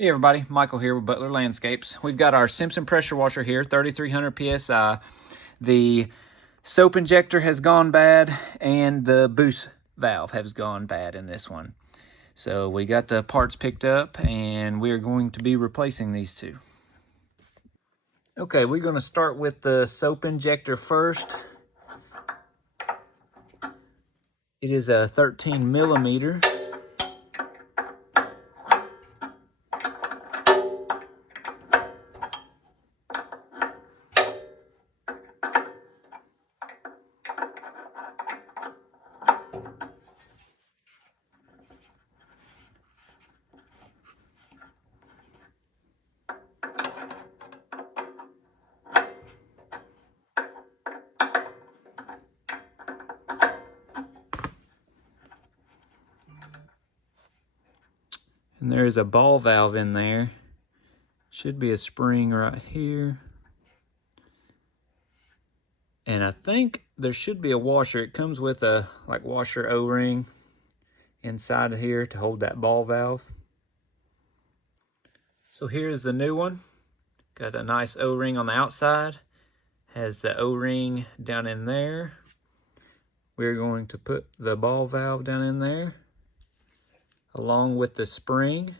Hey everybody, Michael here with Butler Landscapes. We've got our Simpson pressure washer here, 3300 PSI. The soap injector has gone bad and the boost valve has gone bad in this one. So we got the parts picked up and we're going to be replacing these two. Okay, we're going to start with the soap injector first. It is a 13 millimeter. And there's a ball valve in there. Should be a spring right here. And I think there should be a washer. It comes with a washer O-ring inside of here to hold that ball valve. So here's the new one. Got a nice O-ring on the outside. Has the O-ring down in there. We're going to put the ball valve down in there along with the spring.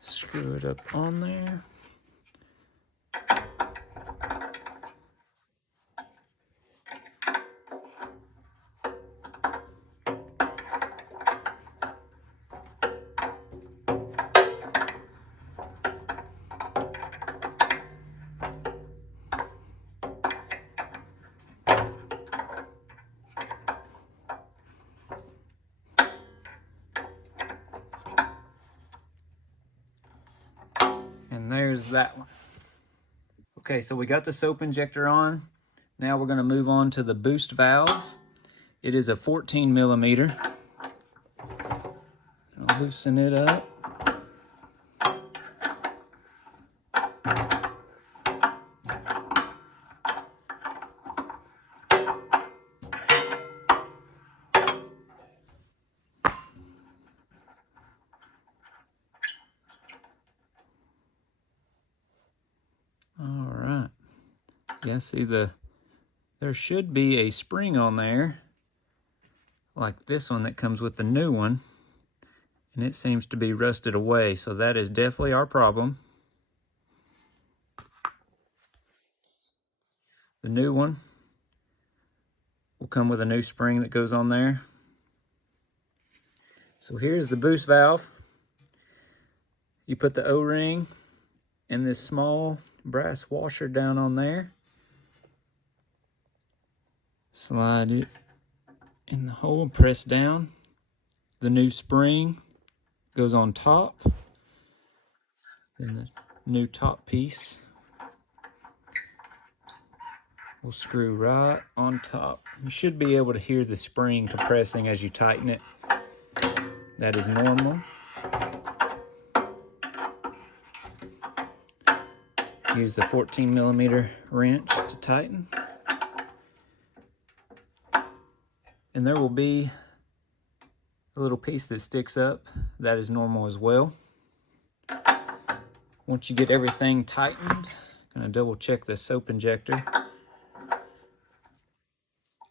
Screw it up on there. And there's that one. Okay, so we got the soap injector on. Now we're going to move on to the boost valve. It is a 14 millimeter. I'll loosen it up. All right. Yeah, see there should be a spring on there like this one that comes with the new one, and it seems to be rusted away, so that is definitely our problem. The new one will come with a new spring that goes on there. So here's the boost valve. You put the O-ring and this small brass washer down on there. Slide it in the hole, press down. The new spring goes on top. Then the new top piece will screw right on top. You should be able to hear the spring compressing as you tighten it. That is normal. Use the 14 millimeter wrench to tighten. And there will be a little piece that sticks up. That is normal as well. Once you get everything tightened, I'm gonna double check the soap injector.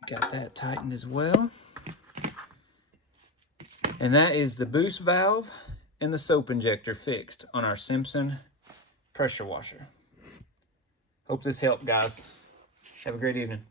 Got that tightened as well. And that is the boost valve and the soap injector fixed on our Simpson pressure washer. Hope this helped, guys. Have a great evening.